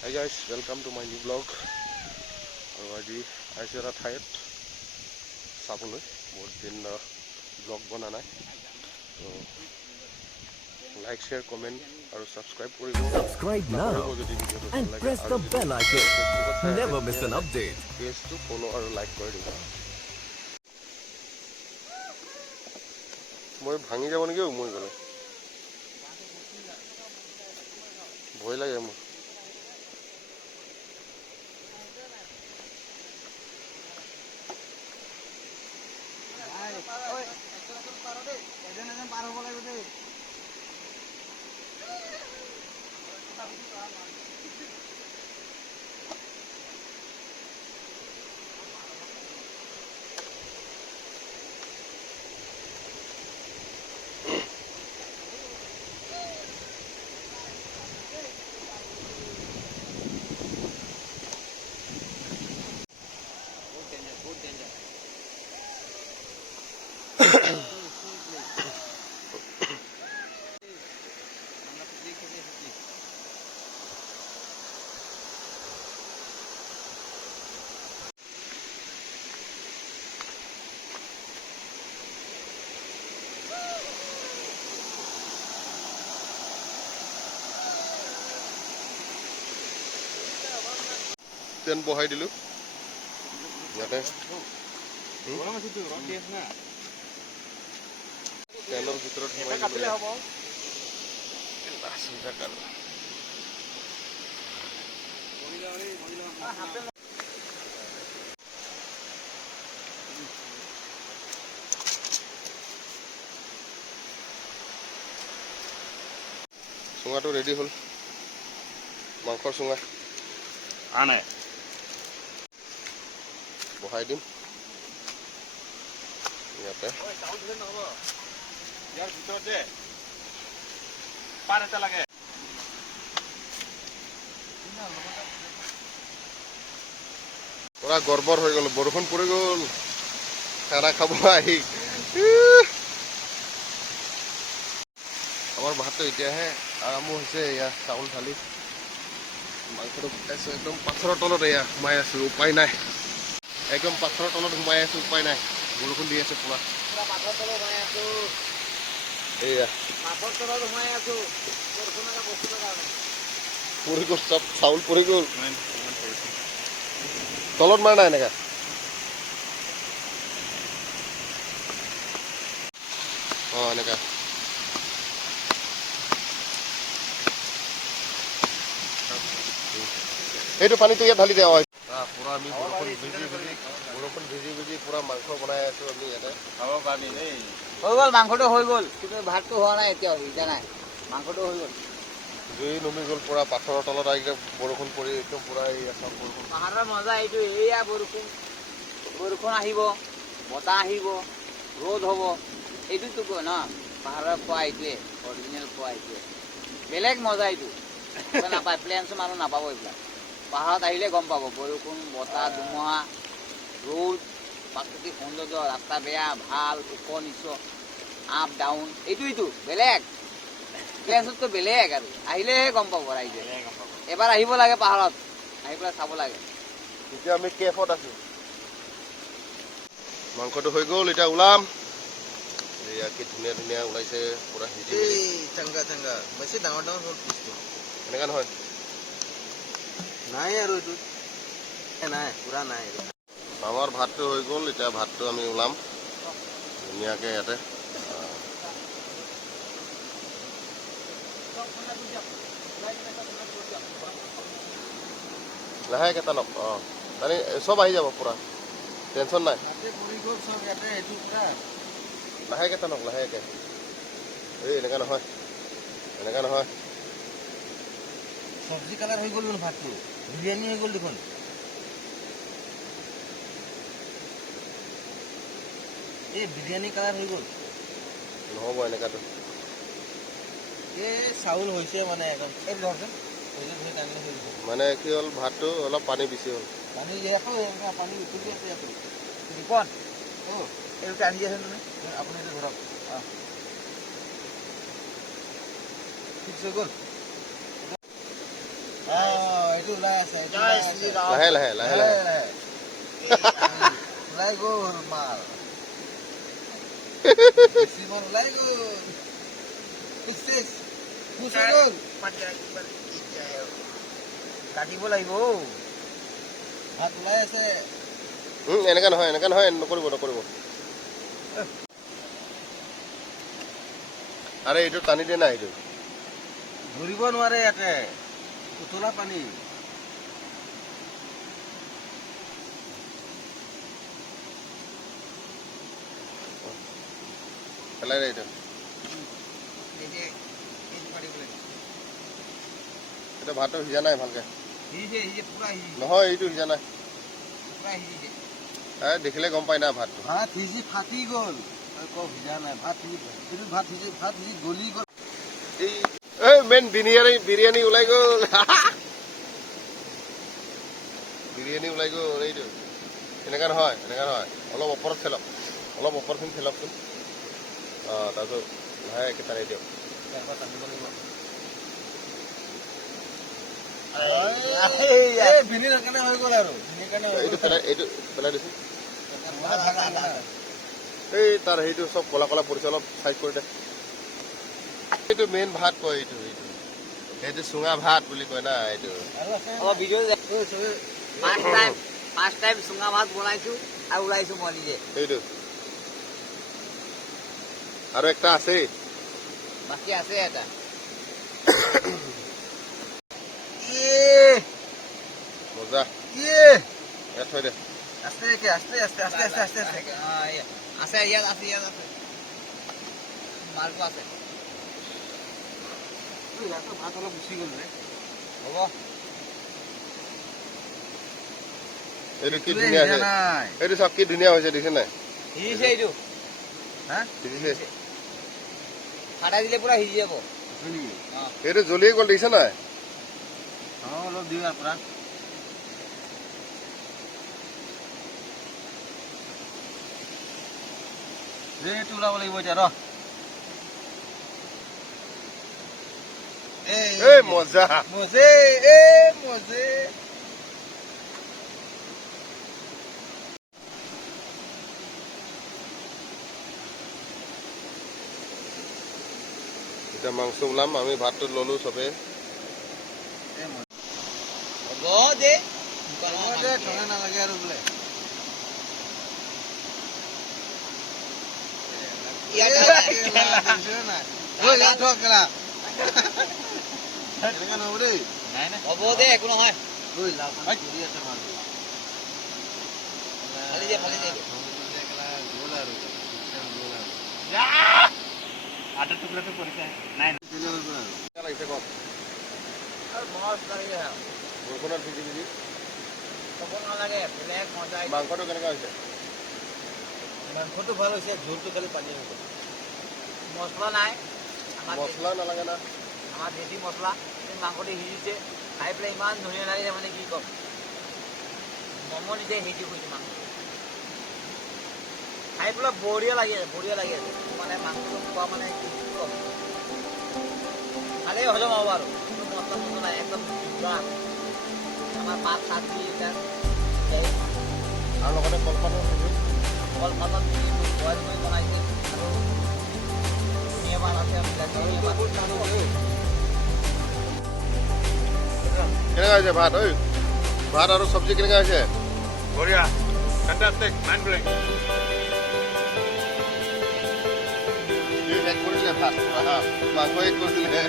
Hi guys, welcome to my new vlog. আৰু আজি আহিছোঁ এটা ঠাইত চাবলৈ বহুত দিন vlog বনা নাই তো লাইক শ্বেয়াৰ কমেণ্ট আৰু ছাবস্ক্ৰাইব কৰিব যদি ভিডিঅ'টো ভাল লাগে press the bell icon. Never miss an update. পেজটো ফ'ল' আৰু লাইক কৰি দিব মই ভাঙি যাব নেকি মই গ'লে ভয় লাগে মোৰ তেন বহাই দিলো ইয়াতে তেলৰ ভিতৰত সোমাই দিলো চুঙাটো ৰেডি হ'ল মাংসৰ চুঙা নাই বহাই দিম ইয়াতে ইয়াৰ ভিতৰতে পান এটা লাগে পুৰা গৰ্বৰ হৈ গ'ল বৰষুণ পৰি গ'ল খানা খাব আহি আমাৰ ভাতটো এতিয়াহে আৰম্ভ হৈছে এয়া চাউল ঢালি মাংসটো গোটাইছোঁ একদম পাথৰৰ তলত এয়া সোমাই আছোঁ উপায় নাই একদম পাথৰৰ তলত সোমাই আছোঁ উপায় নাই বৰষুণ দি আছে পুৰা এয়া পৰি গ'ল চব চাউল পৰি গ'ল তলত মাৰা নাই এনেকা অঁ এনেকা এইটো পানীটো ইয়াত ঢালি দিয়া হয় পুৰা আমি বৰষুণ ভিজি ভিজি পুৰা মাংস বনাই আছো আমি ইয়াতে খাব পাৰি দেই হৈ গ'ল মাংসটো হৈ গ'ল কিন্তু ভাতটো হোৱা নাই এতিয়াও বুজা নাই মাংসটো হৈ গ'ল জুই নুমি গ'ল পুৰা পাথৰৰ তলত একদম বৰষুণ পৰি একদম পুৰা বৰষুণ পাহাৰৰ মজা এইটো এয়া বৰষুণ আহিব বতাহ আহিব ৰ'দ হ'ব এইটোতো কয় ন পাহাৰৰ খোৱা এইটোৱে অৰিজিনেল খোৱা এইটোৱে বেলেগ মজা এইটো নাপায় প্লেনছো মানুহ নাপাব এইবিলাক পাহাৰত আহিলে গম পাব বৰষুণ বতাহ ধুমুহা ৰ'দ প্ৰাকৃতিক সৌন্দৰ্য ৰাস্তা বেয়া ভাল ওখ নিচ আপ ডাউন এইটো বেলেগ প্লেনছতকৈ বেলেগ আৰু আহিলেহে গম পাব ৰাইজে এবাৰ আহিব লাগে পাহাৰত আহি পেলাই চাব লাগে এতিয়া আমি কেফত আছো মাংসটো হৈ গ'ল এতিয়া ওলাম এয়া কি ধুনীয়া ধুনীয়া ওলাইছে পুৰা সিজি চাংগা বেছি ডাঙৰ ডাঙৰ হ'ল পিচটো এনেকা নহয় নাই আৰু এইটো নাই পুৰা নাই আমাৰ ভাতটো হৈ গ'ল এতিয়া ভাতটো আমি ওলাম ধুনীয়াকৈ ইয়াতে লাহেকৈ টানক অঁ মানে চব আহি যাব পুৰা টেনশ্যন নাই লাহেকৈ টানক লাহেকৈ এই এনেকা নহয় চব্জি কালাৰ হৈ গ'ল ভাতটো বিৰিয়ানী হৈ গ'ল দেখোন এই বিৰিয়ানী কালাৰ হৈ গ'ল নহ'ব এনেকাতো এই চাউল হৈছে মানে একদম মানে কি হ'ল ভাতটো অলপ পানী বেছি হ'ল পানী পানী উতলি আছে ইয়াতো ৰিপন এইটো টানি আছে নহয় আপুনি এইটো ধৰক ফিক্স হৈ গ'ল এইটো এইটো ওলাই আছে জয় শ্ৰীৰাম। লাহে লাহে লাহে লাহে ওলাই গ'ল মাল বেছি মাল ওলাই গ'ল কাটিব লাগিব ভাত ওলাই আছে এনেকা নহয় নকৰিব আৰে এইটো টানি দিয়ে না এইটো ধৰিব নোৱাৰে ইয়াতে উতলা পানী পেলাই দে এইটো এইটো ভাতটো সিজা নাই ভালকে নহয় এইটো সিজা নাই দেখিলে গম পাই না ভাতটো ভাত সিজি ফাটি গ'ল ভিজা নাই ভাত সিজি গলি গ'ল এই মেইন বিৰিয়ানী ওলাই গ'ল এইটো এনেকা নহয় অলপ ওপৰত ঠেলক ঠেলকচোন তাৰপিছত লাহেকে টানি দিয়ক এইটো পেলাই দিছো এই তাৰ সেইটো চব কলা কলা পৰিছে অলপ চাইজ কৰি দে এইটো মেইন ভাত কয় এইটো চুঙা ভাত বুলি কয় না এইটো ফাৰ্ষ্ট টাইম চুঙা ভাত বনাইছো আৰু ওলাইছো মই নিজে এইটো আৰু একটা আছে বাকী আছে এটা মজা থৈ দে আস্তে আছে ইয়াত আছে মালটো আছে ভাত অলপ গুচি গ'ল ৰে হ'ব এইটো কি ধুনীয়া হৈছে এইটো চব কি ধুনীয়া হৈছে দেখিছে নাই সিজিছে এইটো দেখিছে ফাটাই দিলে পুৰা সিজি যাব এইটো জ্বলিয়ে গ'ল দেখিছে নাই অলপ দিওঁ ইয়াৰ পৰা এইটো ওলাব লাগিব এতিয়া ৰ এই মজা এতিয়া মাংস ওলাম আমি ভাতটো ললো চবে হ'ব দে ঠগা নালাগে আৰু বোলে হ'ব দে একো নহয় আটা টুকৰাটো পৰিছে নাই লাগিছে কম বৰষুণত ভিজি ক'ব নালাগে বেলেগ মজা মাংসটো কেনেকুৱা হৈছে মাংসটো ভাল হৈছে ঝোলটো খালি পানী হৈ গ'ল মছলা নাই মছলা নালাগে না আমাৰ দেশী মছলা মাংসটো সিজিছে খাই পেলাই ইমান ধুনীয়া লাগিছে মানে কি ক'ম মম নিজে সিজি গৈছে মাংস খাই পেলাই বঢ়িয়া লাগি আছে মানে মাংসটো খোৱা মানে কি ক'ম খালেই হজম হ'ব আৰু কোনো মছলা চছলা নাই একদম আমাৰ পাত চাত দি আৰু লগতে কলপাতৰ কলপাতত বইল কৰি বনাইছে আৰু ধুনীয়া পাত আছে কেনেকুৱা হৈছে ভাত ভাত আৰু চব্জি কেনেকুৱা হৈছে বঢ়িয়া ফেন্টাস্টিক মাইন্ড ব্লোয়িং শেষ কৰিছিলে ভাত মাংস শেষ কৰিছিলে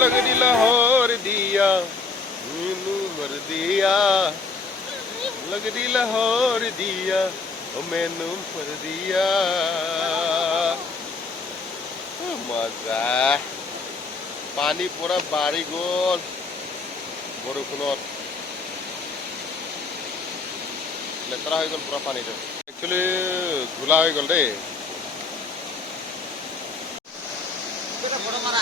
लगड़ी लाहौर दिया मैनू मर दिया लगड़ी लाहौर दिया मैनू मर दिया मजा पानी पूरा बाढ़ी गल बरखुणत लेतरा हो गल पूरा पानी एक्चुअली घोला हो गल दे ফটো মাৰা